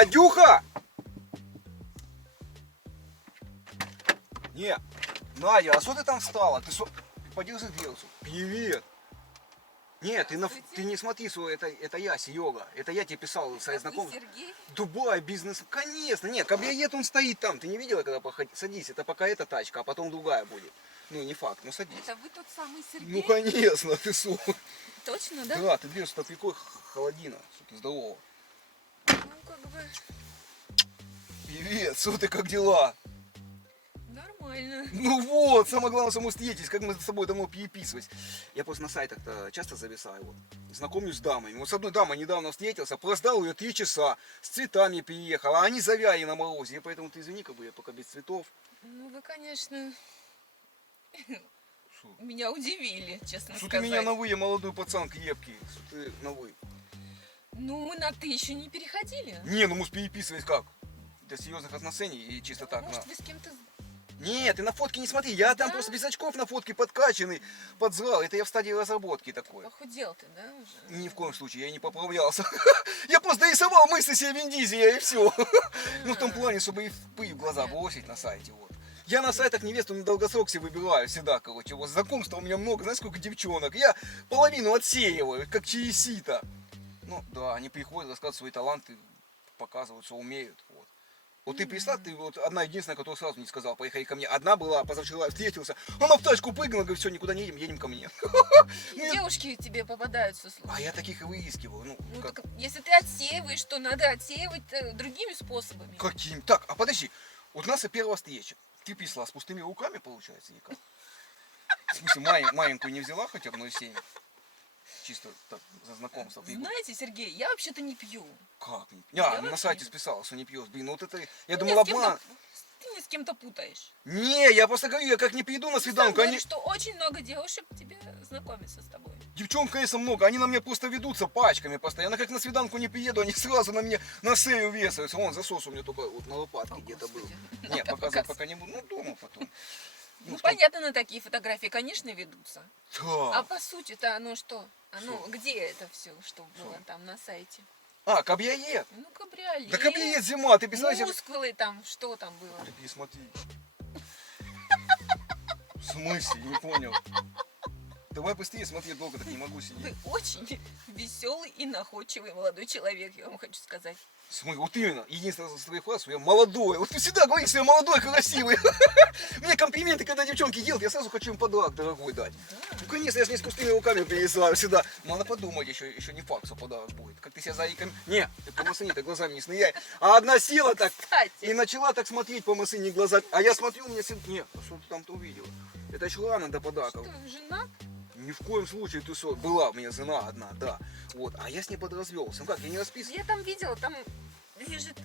Надюха! Не, Надя, а что ты там встала? Подержи дверцу. Привет. Нет, ты не смотри, что это я, Серега. Это я тебе писал, свои знакомые. Сергей? Дубай, бизнес. Конечно, нет, кабриолет он стоит там. Ты не видела, когда садись, это пока эта тачка, а потом другая будет. Ну, не факт, ну садись. Это вы тот самый Сергей? Ну, конечно, ты что? Точно, да? Да, ты дверцу-то прикрой, холодина. Что ты здорово. Ну, как бы Привет, что ты, как дела? нормально. Ну вот, самое главное, что мы встретились, как мы с тобой давно переписывались. Я просто на сайтах-то часто зависаю, вот. Знакомлюсь с дамами. Вот с одной дамой недавно встретился, прождал ее 3 часа, с цветами приехал, а они завяли на морозе. И поэтому ты извини, как бы я только без цветов. Ну, вы, конечно, Шо? меня удивили, честно Что ты сказать. меня на вы, я молодой пацан крепкий. Что ты на вы? Ну, мы на «ты» еще не переходили. Не, ну мы ж переписывались как? Для серьезных отношений и чисто так, Может, на... вы с кем-то... Нет, ты на фотке не смотри, я там Да? просто без очков на фотке подкачанный, подзрал. Это я в стадии разработки такой. Похудел ты, да, уже? Ни в коем случае, я не поправлялся. Я просто дорисовал мысли себе Вин Дизеля и все. Ну, в том плане, чтобы и пыль в глаза бросить на сайте, вот. Я на сайтах невесту на долгосрок себе выбираю всегда, короче. Вот знакомства у меня много, знаешь, сколько девчонок. Я половину отсеиваю, как через сито. Ну, да, они приходят, рассказывают свои таланты, показывают, что умеют, вот. Вот ты пришла, ты вот одна единственная, которая сразу не сказала, поехали ко мне. Одна была, позавчера встретился, она в тачку прыгнула, говорит, все, никуда не едем, едем ко мне. И девушки тебе попадаются, слушай. А я таких и выискиваю, ну, Ну, как... так, если ты отсеиваешь, то надо отсеивать другими способами. Каким? Так, а подожди, вот у нас и первая встреча. Ты пришла с пустыми руками, получается, никак? В смысле, маленькую не взяла хотя бы 0,7? Чисто так, за знакомство. Знаете, Сергей, я вообще-то не пью. Как не? Я На вообще сайте не- списала, что не пьешь. Блин, ну вот это, я Ты думал, меня с кем-то- обман. Ты меня с кем-то путаешь. Не, я просто говорю, я как не приду на Ты сам свиданку, они... говоришь, что очень много девушек тебе знакомятся с тобой. Девчонок, конечно, много, они на меня просто ведутся пачками постоянно. Как на свиданку не приеду, они сразу на меня на шею вешаются. Вон, засос у меня только вот на лопатке О, где-то был. Господи. Не, Надо показывать пока не буду, ну дома потом. Ну, что- понятно, на такие фотографии, конечно, ведутся. А Да. по сути-то оно что? Оно, Что? где это все, что было Что? там на сайте? А, кабриолет. Ну, кабриолет. Да кабриолет зима, ты представляешь? Мускулы там, что там было? Ты пересмотри. В смысле? Не понял. Давай быстрее смотри, я долго так не могу сидеть. Вы очень веселый и находчивый молодой человек, я вам хочу сказать. Смотри, вот именно, единственное, с твоей фразы, я молодой. Вот ты всегда говоришь, что я молодой, красивый. Мне комплименты, когда девчонки делают, я сразу хочу им подарок дорогой дать. Ну, конечно, я же не с пустыми руками пересылаю всегда. Надо подумать, еще не факт, что подарок будет. Как ты себя заиками... Не, ты по машине-то глазами не сныяй. А одна села так Кстати, и начала так смотреть по машине глаза. А я смотрю, у меня... Не, что ты там-то увидела? Это еще рано до подарков. что, жена? Ни в коем случае ты что, была у меня жена одна, да. Вот, а я с ней подразвелся. Ну как, я не расписывал. Я там видела, там лежит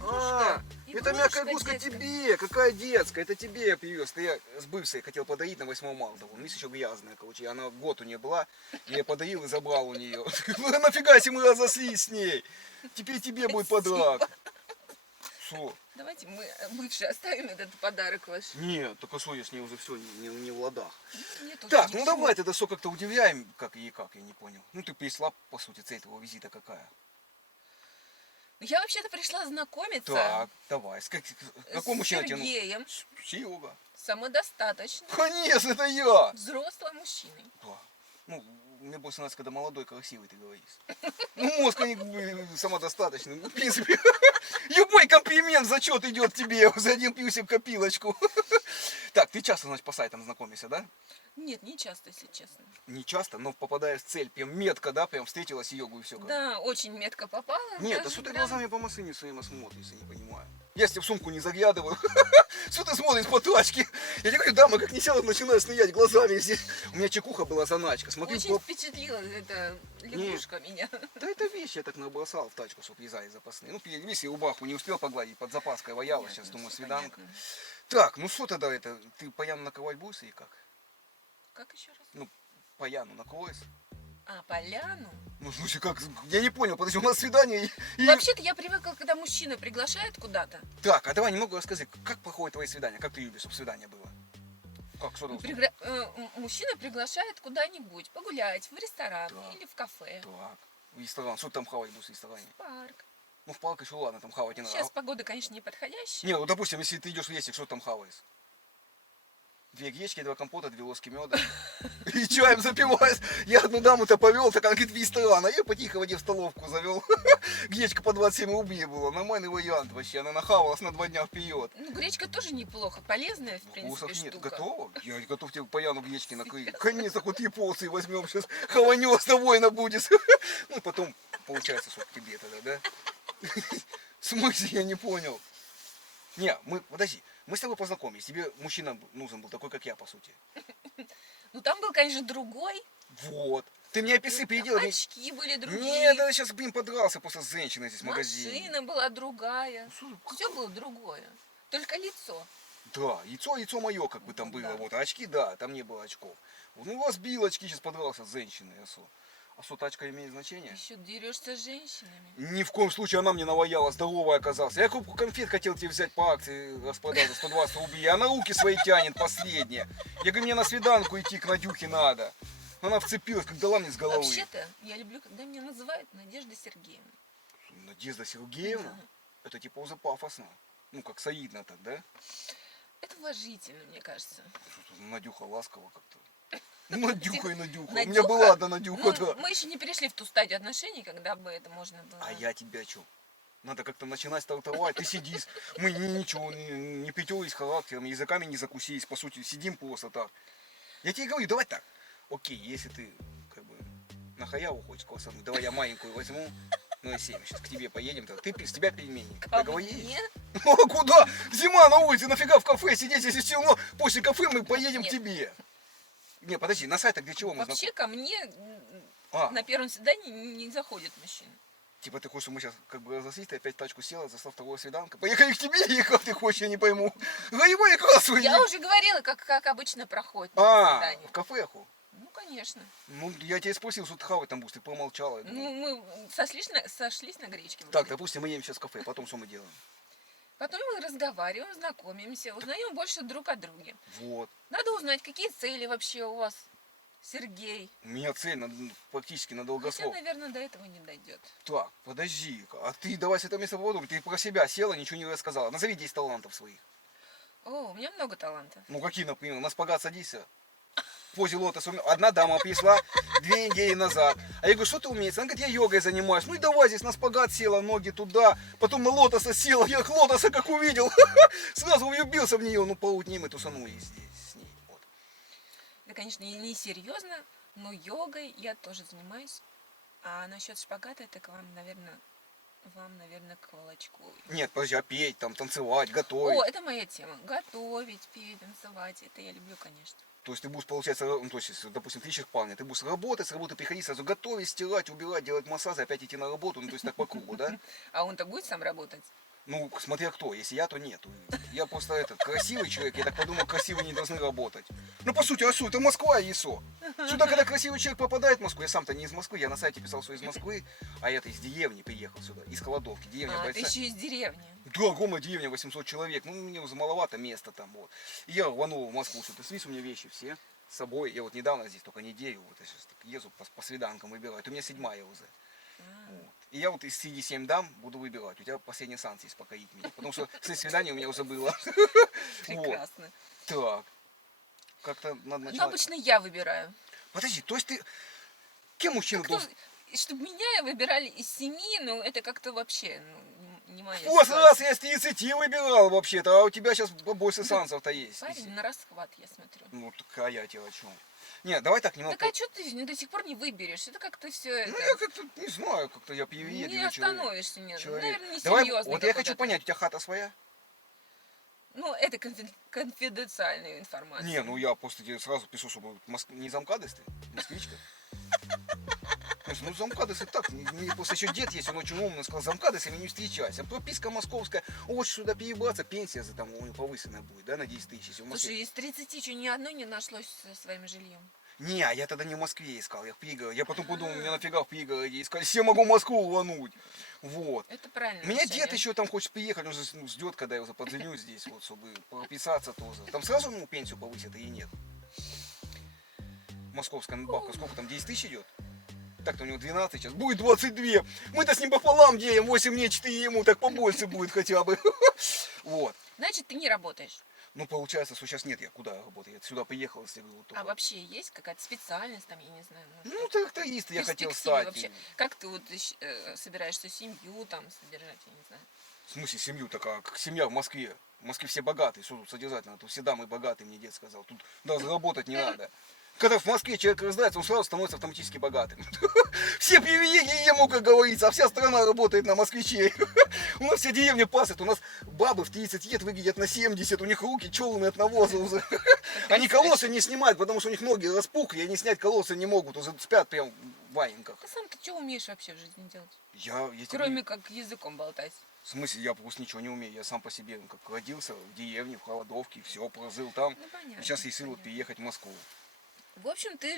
А, игрушка. это мягкая Игрушка игрушка детская. тебе, какая детская, это тебе я привез. Ты я с бывшей хотел подарить на 8 марта. Вон, видишь, еще грязная, короче, она год у нее была. Я ей подарил и забрал у нее. Нафига себе мы разослись с ней? Теперь тебе будет подарок. Что? Давайте мы бывшие оставим этот подарок ваш. Нет, только что я с ней уже все не в ладах. Мне тоже Так, ничего. ну давай тогда что как-то удивляем, как и как, я не понял. Ну ты пришла, по сути, цель твоего визита какая? Я вообще-то пришла знакомиться Так, давай. Какой с мужчина тебе? Сергеем, Серега. самодостаточным, Конечно, это я. взрослым мужчиной. Да. Ну, мне больше нравится, когда молодой, красивый, ты говоришь. Ну, мозг они самодостаточный. Ну, в принципе, любой комплимент, зачет идет тебе за один плюсик копилочку. Так, ты часто, значит, по сайтам знакомишься, да? Нет, не часто, если честно. Не часто, но попадая в цель, прям метко, да, прям встретилась йогу и все. Да, очень метко попала. Нет, а даже что ты прям- глазами по машине своим смотришь, я не понимаю. Я тебе в сумку не заглядываю. Что ты смотришь по тачке? Я тебе говорю, дама, как не села, начинаю стоять глазами здесь. У меня чекуха была заначка. Смотри, Очень впечатлила эта лягушка меня. да это вещи я так набросал в тачку, чтобы вязали запасные. Ну, видишь, я рубаху не успел погладить, под запаской ваяла, сейчас Понятно, думаю, всё свиданка. понятно. Так, ну что тогда это, ты Паяну накрывать будешь или как? Как еще раз? Ну, Паяну накроешь? А, поляну? Ну, в смысле, как, я не понял, подожди, у нас свидание и... Вообще-то я привыкла, когда мужчина приглашает куда-то. Так, а давай немного расскажи, как проходит твои свидания, как ты любишь, чтобы свидание было? Как, что должно? Мужчина приглашает куда-нибудь погулять, в ресторан Да. или в кафе, Так, в ресторан, что ты там хавать будешь в ресторане? в парк. Ну, в парк еще ладно, там хавать не надо. Сейчас погода, конечно, не подходящая. Не, ну, допустим, если ты идешь в лесик, что ты там хаваешь? 2 гречки, 2 компота, 2 ложки меда. И чаем запиваешь. Я одну даму-то повел, так она говорит, весь рано. Я по-тихо воде в столовку завел. Гречка по 27 рублей была. Нормальный вариант вообще. Она нахавалась на 2 дня вперед. Ну, гречка тоже неплохо, полезная, в принципе, Вкусов нет. штука. Готово? Я готов тебе пояну гречки накрыть. Конечно, хоть и полцы возьмем сейчас. Хаванёс довольно будет. Ну и потом получается, что к тебе тогда, да? В смысле, я не понял. Не, подожди, мы с тобой познакомились. Тебе мужчина нужен был такой, как я, по сути. Ну, там был, конечно, другой. Вот. Ты мне описы переделал. Очки были другие. Нет, я сейчас, блин, подрался просто с женщиной здесь в магазине. Машина была другая. Ну, Все было другое. Только лицо. Да, яйцо мое как бы там Ну, было, да. вот, а очки, да, там не было очков. Вот, ну, разбил очки, сейчас подрался с женщиной, а что, тачка имеет значение? Еще дерешься с женщинами. Ни в коем случае она мне наваяла, здоровая оказалась. Я коробку конфет хотел тебе взять по акции, распродажа 120 рублей, а она руки свои тянет последние. Я говорю, мне на свиданку идти к Надюхе надо. Она вцепилась, как дала мне с головы. Вообще-то, я люблю, когда меня называют Надежда Сергеевна. Надежда Сергеевна? Да. Это типа уже пафосно. Ну, как солидно так, да? Это уважительно, мне кажется. Что-то Надюха ласково как-то. Надюха и Надюха. У меня Надюха? была одна Надюха, Ну, да. мы еще не перешли в ту стадию отношений, когда бы это можно было. А я тебя что? Надо как-то начинать стартовать. Ты сидишь. Мы ничего не притерлись характером, языками не закусились. По сути, сидим просто так. Я тебе говорю, давай так. Окей, если ты как бы на хаяву хочешь квасануть, давай я маленькую возьму. Ну, если сейчас к тебе поедем, то ты с тебя пельмени. Договорились? Нет? Ну а куда? Зима на улице, нафига в кафе сидеть, если все равно после кафе мы поедем к Нет. тебе. Не, подожди, на сайтах для чего мы Вообще ко мне А, на первом свидании не заходит мужчина. типа ты хочешь, чтобы мы сейчас как бы разослись, ты опять в тачку села, застав второго свиданка. Поехали к тебе, или как ты хочешь, я не пойму. Гаевой красный. Я уже говорила, как обычно проходит на А, свидание. в кафеху. Ну, конечно. Ну, я тебя спросил, что ты хавать там будешь, ты помолчала. Я думаю, Ну, мы сошлись на гречке. Так, допустим, мы едем сейчас в кафе, потом что мы делаем? Потом мы разговариваем, знакомимся, узнаем больше друг о друге. Вот. Надо узнать, какие цели вообще у вас, Сергей. У меня цель практически на Хотя, долгосрок. наверное, до этого не дойдет. Так, подожди, а ты давай с этого места подумай, ты про себя села, ничего не рассказала. Назови 10 талантов своих. О, у меня много талантов. Ну какие, например, на спагат садишься. В позе лотоса. Одна дама пришла 2 недели назад. А я говорю, что ты умеешь? Она говорит, я йогой занимаюсь. Ну и давай здесь на спагат села, ноги туда. Потом на лотоса села. Я лотоса как увидел. Сразу влюбился в нее. Ну полдня мы тусанулись здесь с ней. Вот. Это, конечно, не серьезно, но йогой я тоже занимаюсь. А насчет шпагата, это к вам, наверное, к Волочковой. Нет, подожди, а петь, там, танцевать, готовить. О, это моя тема. Готовить, петь, танцевать. Это я люблю, конечно. То есть ты будешь, получается, ну, то есть, если, допустим, ты ищешь парня, ты будешь работать, с работы приходить, сразу готовить, стирать, убирать, делать массаж, опять идти на работу, ну то есть так по кругу, да? А он-то будет сам работать? Ну, смотря кто, если я, то нет. Я просто красивый человек, я так подумал, красивые не должны работать. Ну, по сути, а что, это Москва и ИСО. Сюда, когда красивый человек попадает в Москву, я сам-то не из Москвы, я на сайте писал, что из Москвы, а это из деревни приехал сюда, из Холодовки, деревня А, ты большая. еще из деревни. Да, огромная деревня, 800 человек, ну, мне уже маловато места там, вот. И я рванул в Москву, что ты смотри, у меня вещи все с собой, я вот недавно здесь только неделю, вот я сейчас так езжу по свиданкам выбираю, это у меня 7-я уже. Вот. И я вот из среди 7 дам буду выбирать. У тебя последний шанс есть покорить меня. Потому что свидание у меня уже было. Вот. Прекрасно. Так. Как-то надо Ну, начинать. обычно я выбираю. Подожди, то есть ты... Кем мужчина Кто, должен... чтобы меня выбирали из 7, ну, это как-то вообще не моя В прошлый ситуация. раз я с 30 выбирал вообще-то, а у тебя сейчас побольше шансов-то есть. Парень на расхват, я смотрю. Ну, так а я тебе о чем? Нет, давай так немного... Так а что ты до сих пор не выберешь? Это как-то все Ну, это... я как-то не знаю, как-то я Не привередливый человек. остановишься, нет. Человек. Наверное, не Давай, серьезно. вот я хочу понять, у тебя хата своя? Ну, это конфиденциальная информация. Не, ну я просто тебе сразу пишу, чтобы не замкадысь ты, москвичка. Ну, замкадысь и так, мне просто еще дед есть, он очень умный, сказал, замкадысь и не встречайся. Прописка московская, очень сюда перебраться, пенсия за там у него повышенная будет, да, на 10 тысяч. Если в Москве. Слушай, из 30 что ни одной не нашлось со своим жильем. Не, я тогда не в Москве искал, я в пригороде. Я потом подумал, мне нафига в пригороде искать, все могу Москву рвануть. Вот. Это правильно. У меня дед еще там хочет приехать, он же ждет, когда я уже подзвоню здесь, вот, чтобы прописаться тоже. Там сразу ему пенсию повысят или нет? Московская надбавка, сколько там, 10 тысяч идет? Так-то у него 12 сейчас, будет 22. Мы-то с ним пополам делим, 8 мне, 4 ему, так побольше будет хотя бы. Вот. Значит, ты не работаешь. Ну, получается, что сейчас нет, я куда работаю? Я сюда приехал, если вот А только. вообще есть какая-то специальность там, я не знаю, ну, Ну, что-то? тракторист я хотел Перспективы стать. вообще. Как ты вот собираешься семью там содержать, я не знаю. В смысле семью такая, как семья в Москве. В Москве все богатые, что тут содержать надо? Тут все дамы богатые, мне дед сказал. Тут даже работать не надо. Когда в Москве человек рождается, он сразу становится автоматически богатым. Все привилегии ему, как говорится, а вся страна работает на москвичей. У нас вся деревня пасет, у нас бабы в 30 лет выглядят на 70, у них руки черные от навоза уже. Они колосы не снимают, потому что у них ноги распухли, и они снять колосы не могут, уже спят прям в валенках. Ты сам-то что умеешь вообще в жизни делать? Я тебе Кроме как языком болтать. В смысле, я просто ничего не умею. Я сам по себе, как родился в деревне, в Холодовке, все, прожил там. Ну, понятно. Сейчас есть силы понятно. переехать в Москву. В общем, ты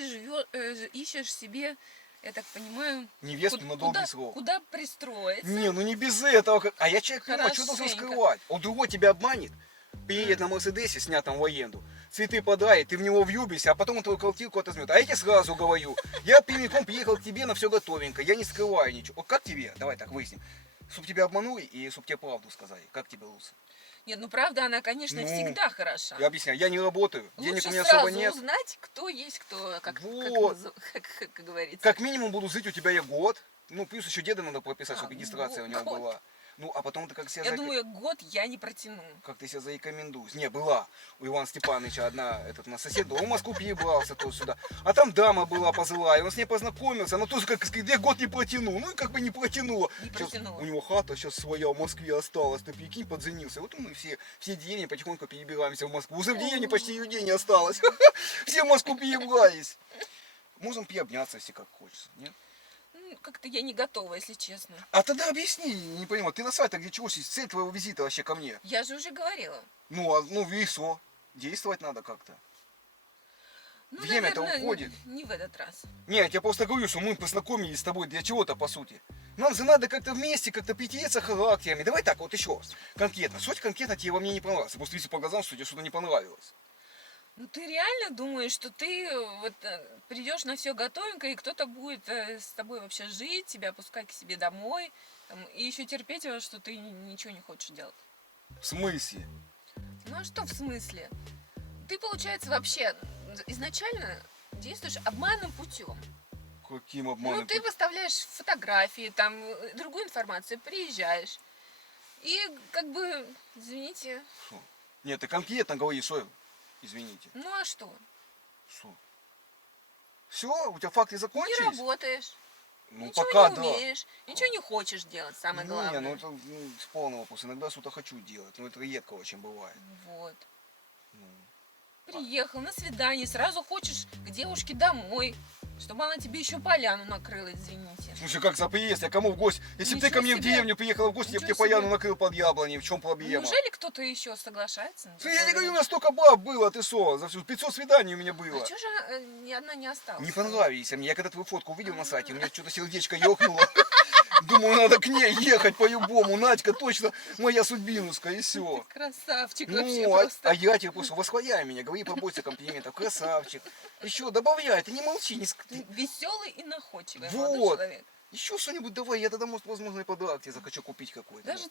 ищешь себе, я так понимаю, Невесту на долгий срок. куда пристроиться. Не, ну не без этого. А я человек понимаю, что должен Хорошенько. скрывать? Он другой тебя обманет, приедет на Мерседесе, снятом в аренду, цветы подарит, ты в него влюбишься, а потом он твою квартирку отозьмет. А я тебе сразу говорю, я прямиком приехал к тебе на все готовенько, я не скрываю ничего. Вот как тебе? Давай так выясним. Чтоб тебя обманули и чтоб тебе правду сказали. Как тебе лучше? Нет, ну правда, она, конечно, Ну, всегда хороша. Я объясняю, я не работаю, денег Лучше у меня сразу особо нет. узнать, кто есть кто, Вот. как говорится. Как минимум буду жить у тебя я год. Ну, плюс еще деда надо прописать, А, чтобы регистрация у него год. была. Ну, а потом ты как себя Я думаю, год я не протяну. как ты себя зарекомендуешь. Не, была у Ивана Степановича одна, этот на сосед был, он в Москву перебрался то сюда. А там дама была позлая, он с ней познакомился, она тоже как сказать, я год не протяну. Ну и как бы не протянула. Не Щас протянула. у него хата сейчас своя в Москве осталась, ты прикинь, подзенился. Вот мы все деревни потихоньку перебираемся в Москву. Уже в деревне почти людей не осталось. Все в Москву перебрались. Можем приобняться, если как хочется, нет? Ну, как-то я не готова, если честно. А тогда объясни, не понимаю, ты на сайтах где чего есть, цель твоего визита вообще ко мне? Я же уже говорила. Ну, ну, весо. Действовать надо как-то. Ну, Время-то наверное, уходит. не в этот раз. Нет, я просто говорю, что мы познакомились с тобой для чего-то, по сути. Нам же надо как-то вместе, как-то перетереться характерами. Давай так, вот еще раз. Конкретно. Суть конкретно тебе во мне не понравилась. Я просто вижу по глазам, что тебе что-то не понравилось. Ну ты реально думаешь, что ты вот придешь на все готовенько, и кто-то будет с тобой вообще жить, тебя пускать к себе домой, там, и еще терпеть, что ты ничего не хочешь делать? В смысле? Ну а что в смысле? Ты, получается, вообще изначально действуешь обманным путем. Каким обманом? Ну, ты выставляешь фотографии, там, другую информацию, приезжаешь. И, как бы, извините, Шо? Нет, ты конкретно говоришь, что... Извините. ну а что? Что? Все? У тебя факты Не закончились? работаешь, Ну, ничего пока не да. умеешь, ничего не хочешь делать, самое Не, главное. ну это спорный вопрос. Иногда что-то хочу делать, но это редко очень бывает. Вот. Ну. Приехал на свидание, сразу хочешь к девушке домой, чтобы она тебе еще поляну накрыла, извините. Слушай, как за приезд? Я кому в гости? Если бы ты Ничего ко мне в себе. деревню приехала в гости, я бы тебе Ничего поляну себе. накрыл под яблоней. В чем проблема? Неужели кто-то еще соглашается? на Слушай, я не такое? говорю, у меня столько баб было, ты что? За всю 500 свиданий у меня было. А что же ни одна не осталась? Не понравились мне. Я когда твою фотку увидел на сайте, у меня что-то сердечко ёкнуло. Думаю, надо к ней ехать по-любому. Надька точно моя судьбинушка, и все. Красавчик вообще Ну, просто. а я тебе просто восхваляй меня, говори побольше комплиментов. Красавчик. Еще добавляй, ты не молчи, не Веселый и находчивый Вот. молодой человек. Еще что-нибудь давай, я тогда, может, возможно, и подарок тебе захочу купить какой-то. Даже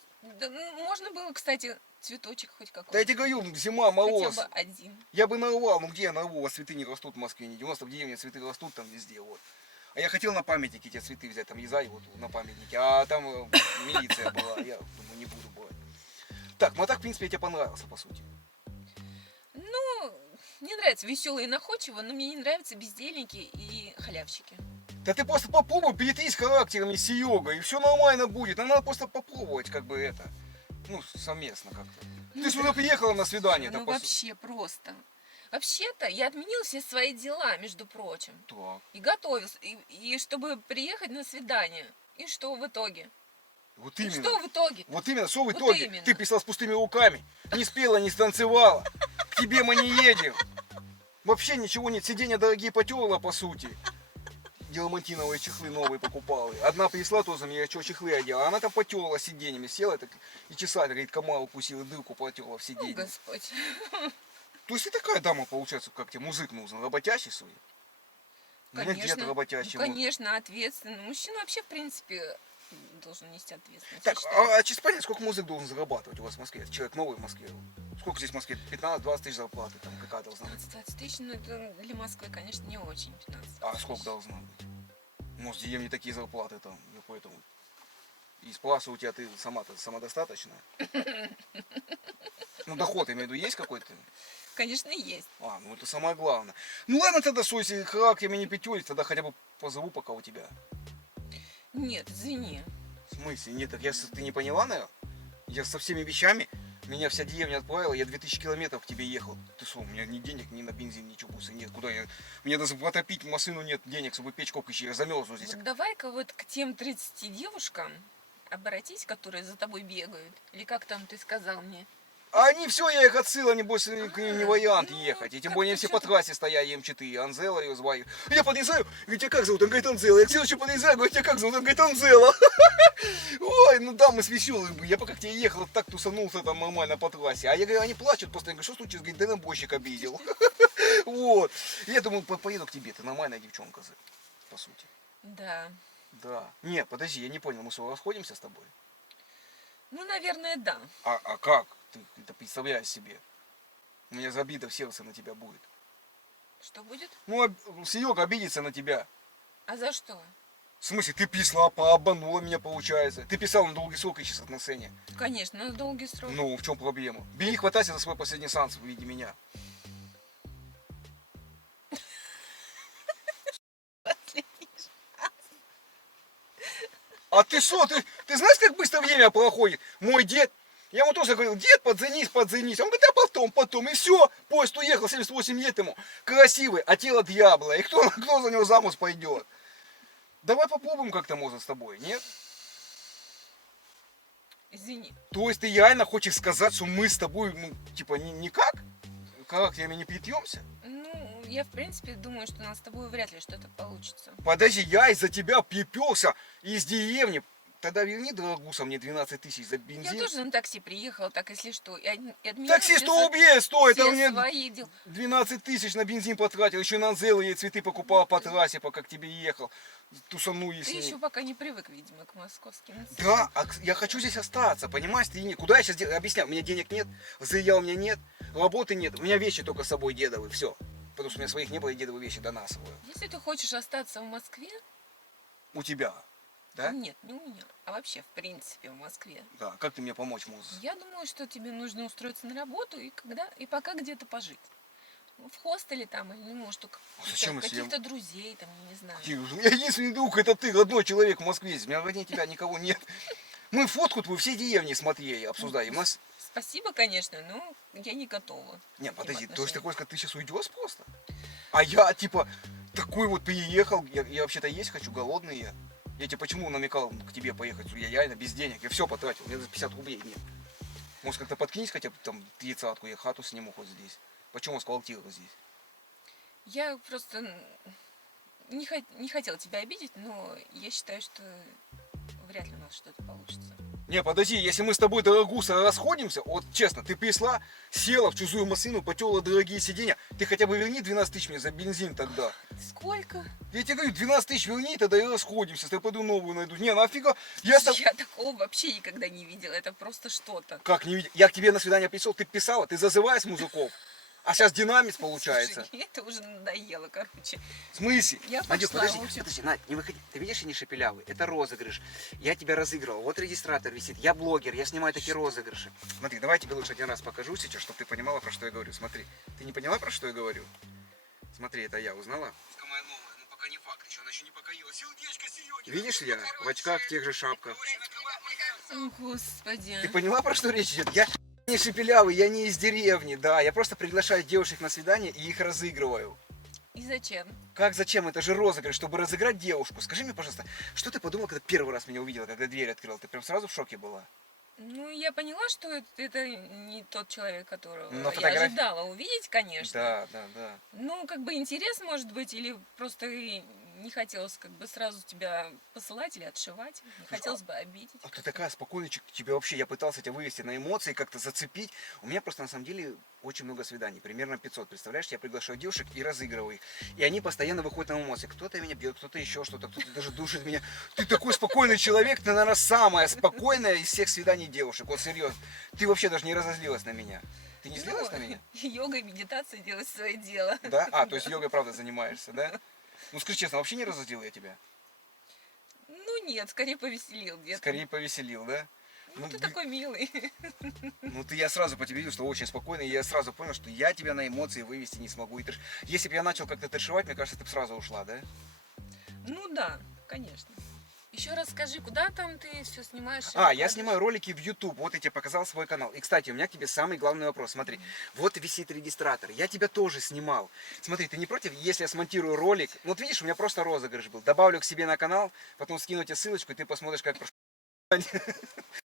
можно было, кстати, цветочек хоть какой-то. Да я тебе говорю, зима, мороз. Хотя бы один. Я бы нарвал, ну где я нарву, а цветы не растут в Москве, не 90 в деревне цветы растут там везде, вот. А я хотел на памятнике те цветы взять, там езай вот на памятнике, а там милиция была, я думаю, не буду брать. Так, ну а так, в принципе, я тебе понравился, по сути. Ну, мне нравится веселый и находчивый, но мне не нравятся бездельники и халявщики. Да ты просто попробуй перетрись характерами с Серегой, и все нормально будет. Нам надо просто попробовать, как бы это, ну, совместно как-то. Ты сюда приехала на свидание, Ну так по вообще просто. Вообще-то я отменила все свои дела, между прочим. Так. И готовилась, и чтобы приехать на свидание. И что в итоге? Вот И именно. что в итоге? Вот именно, что в Вот итоге? именно. Ты пришла с пустыми руками, не спела, не станцевала. К тебе мы не едем. Вообще ничего нет, сиденья дорогие потерла, по сути. Диамантиновые чехлы новые покупала. Одна пришла тоже, мне что, чехлы одела. Она там потерла сиденьями, села так, и часа, говорит, комар укусила, дырку потерла в О, сиденье. Господь. То есть и такая дама, получается, как тебе, мужик нужен, работящий свой. У меня дед Конечно, работящий. вот. конечно, ответственный. Мужчина вообще, в принципе, должен нести ответственность. Так, я считаю. а через понять, сколько музык должен зарабатывать у вас в Москве? Человек новый в Москве. Сколько здесь в Москве? 15-20 тысяч зарплаты, там какая должна быть? 15-20 тысяч, ну это для Москвы, конечно, не очень 15. А сколько должна быть? Может, где не такие зарплаты там, я поэтому. И спросу у тебя ты сама-то самодостаточная? Ну, доход, я имею в виду, есть какой-то? Конечно, есть. А, ну это самое главное. Ну ладно тогда, что если характер меня не пятюрит, тогда хотя бы позову пока у тебя. Нет, извини. В смысле? Нет, так ты не поняла, наверное? Я со всеми вещами, меня вся деревня отправила, я 2000 километров к тебе ехал. Ты что, у меня ни денег, ни на бензин, ничего бусы нет. Куда я? Мне даже протопить машину нет денег, чтобы печь копыщи. Я замерзну здесь. Вот давай-ка вот к тем 30 девушкам обратись, которые за тобой бегают. Или как там ты сказал мне? А они все, я их отсыл, они больше не вариант ну, ехать. И тем как более ты все чё по трассе стояли, М4, Анзела ее звали. Я подъезжаю, говорю, тебя как зовут? Он говорит, Анзела. Я к следующему подъезжаю, говорю, тебя как зовут? Он говорит, Анзела. Ой, ну да, мы с веселым. Я пока к тебе ехал, так тусанулся там нормально по трассе. А я говорю, они плачут постоянно. Я говорю, что случилось? Говорит, дальнобойщик обидел. Вот. Я думаю, поеду к тебе, ты нормальная девчонка, по сути. Да. Да. Не, подожди, я не понял, мы что, расходимся с тобой? Ну, наверное, да. А как? Ты это представляешь себе? У меня за обида в сердце на тебя будет. Что будет? Ну, Серега обидится на тебя. А за что? В смысле, ты писала, пообманула меня, получается. Ты писал на долгий срок ищешь отношения. Конечно, на долгий срок. Ну, в чем проблема? Бери, хватайся за свой последний шанс в виде меня. А ты что, ты знаешь, как быстро время проходит? Мой дед, я ему тоже говорил, дед, подзанись, подзанись. Он говорит, а потом. И все, поезд уехал, 78 лет ему. Красивый, а тело дьявола. И кто за него замуж пойдет? Давай попробуем как-то, может, с тобой, нет? Извини. То есть ты реально хочешь сказать, что мы с тобой, ну, типа, никак? Характерами не перепьемся? Ну, я, в принципе, думаю, что у нас с тобой вряд ли что-то получится. Подожди, я из-за тебя приперся из деревни. Тогда верни, дорогуса, мне 12 тысяч за бензин. Я тоже на такси приехала, так если что. И от меня Такси 100 рублей стоит, а все мне свои дела. 12 тысяч на бензин потратил. Еще на Анзелу ей цветы покупал по трассе, пока к тебе ехал. Тусану Ты с ней. еще пока не привык, видимо, к московским ценам. Да, я хочу здесь остаться, понимаешь? Куда я сейчас объясняю? У меня денег нет, зря у меня нет, работы нет. У меня вещи только с собой дедовые, все. Потому что у меня своих не было, и дедовые вещи донасываю. Если ты хочешь остаться в Москве, У тебя, да? нет, не у меня, а вообще, в принципе, в Москве, Да, как ты мне помочь можешь? я думаю, что тебе нужно устроиться на работу и пока где-то пожить. Ну, в хостеле там, или, может, зачем, если каких-то друзей, там, я не знаю. У меня единственный друг, это ты, родной человек в Москве. У меня роднее тебя никого нет. Мы фотку твою все деревни смотрели, обсуждаем. Нас... Спасибо, конечно, но я не готова. Не, к таким подожди, то есть ты отношениям. хочешь сказать, ты сейчас уйдешь просто? А я, типа, такой вот приехал, я вообще-то есть хочу, голодный я. Я тебе почему намекал к тебе поехать? Я реально без денег, я все потратил, у меня даже 50 рублей нет. Может, как-то подкинись хотя бы там 30-ку, я хату сниму хоть здесь. Почему у вас квартира здесь? Я просто не хотела тебя обидеть, но я считаю, что вряд ли у нас что-то получится. Не, подожди, если мы с тобой, дорогуса, расходимся, вот честно, ты пришла, села в чужую машину, потерла дорогие сиденья, ты хотя бы верни 12 тысяч мне за бензин тогда. Сколько? Я тебе говорю, 12 тысяч верни, тогда и расходимся, я пойду новую найду. Не, нафига, я с тобой... Я такого вообще никогда не видела, это просто что-то. Как не видел? Я к тебе на свидание пришел, ты писала, ты зазываешь мужиков, а сейчас динамит получается. Слушай, это уже надоело, короче. В смысле? Я Надюх, пошла, подожди, в общем. подожди, Надь, не выходи. Ты видишь, я не шепелявый. Это розыгрыш. Я тебя разыгрывал. Вот регистратор висит. Я блогер, я снимаю такие розыгрыши. Смотри, давай я тебе лучше один раз покажу сейчас, чтобы ты понимала, про что я говорю. Смотри. Ты не поняла, про что я говорю? Смотри, это я, узнала? Моя новая, ну пока не факт, еще она еще не покоилась. Сердечко, Сереги. Видишь, я в очках, в тех же шапках. О, Господи. Ты поняла, про что речь идет? Я не шепелявый, я не из деревни, да. Я просто приглашаю девушек на свидание и их разыгрываю. И зачем? Как зачем? Это же розыгрыш, чтобы разыграть девушку. Скажи мне, пожалуйста, что ты подумала, когда первый раз меня увидела, когда дверь открыла? Ты прям сразу в шоке была? Ну, я поняла, что это не тот человек, которого На я фотографии- ожидала увидеть, конечно. Да. Ну, как бы интерес, может быть, или просто не хотелось как бы сразу тебя посылать или отшивать. Не хотелось бы обидеть. А ты такая спокойная, тебе вообще, я пытался тебя вывести на эмоции, как-то зацепить. У меня просто на самом деле очень много свиданий, примерно 500. Представляешь, я приглашаю девушек и разыгрываю их. И они постоянно выходят на эмоции. Кто-то меня бьет, кто-то еще что-то, кто-то даже душит меня. Ты такой спокойный человек, ты, наверное, самая спокойная из всех свиданий девушек. Вот серьезно. Ты вообще даже не разозлилась на меня. Ты не злилась на меня? Йога и медитация делают свое дело. Да? А, то есть йогой правда занимаешься, да? Ну скажи честно, вообще не разозлил я тебя? Ну нет, скорее повеселил где-то. Скорее повеселил, да? Ну ты такой милый. Ну я сразу по тебе видел, что очень спокойный, и я сразу понял, что я тебя на эмоции вывести не смогу. И если бы я начал как-то трешевать, мне кажется, ты бы сразу ушла, да? Ну да, конечно. Еще раз скажи, куда там ты все снимаешь? Я снимаю ролики в YouTube, вот я тебе показал свой канал. И, кстати, у меня к тебе самый главный вопрос. Смотри, вот висит регистратор, я тебя тоже снимал. Смотри, ты не против, если я смонтирую ролик? Вот видишь, у меня просто розыгрыш был. Добавлю к себе на канал, потом скину тебе ссылочку, и ты посмотришь, как прошло.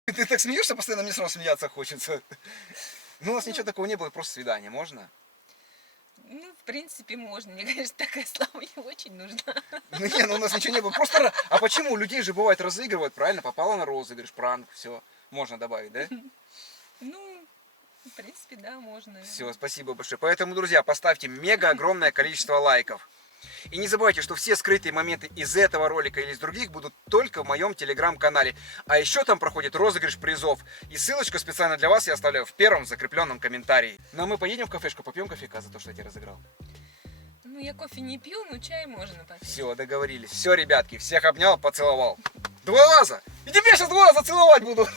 Ты так смеешься, постоянно мне сразу смеяться хочется. Ну, у нас ничего такого не было, просто свидание, можно? Ну, в принципе, можно. Мне, конечно, такая слава не очень нужна. Ну, не, ну у нас ничего не было. Просто, а почему? Людей же бывает разыгрывают, правильно? Попала на розыгрыш, пранк, все. Можно добавить, да? Ну, в принципе, да, можно. Все, спасибо большое. Поэтому, друзья, поставьте мега огромное количество лайков. И не забывайте, что все скрытые моменты из этого ролика или из других будут только в моем телеграм-канале. А еще там проходит розыгрыш призов. И ссылочку специально для вас я оставляю в первом закрепленном комментарии. Ну а мы поедем в кафешку, попьем кофейка за то, что я тебя разыграл. Ну, я кофе не пью, но чай можно попить. Все, договорились. Все, ребятки, всех обнял, поцеловал. 2 раза! И тебе сейчас 2 раза целовать буду!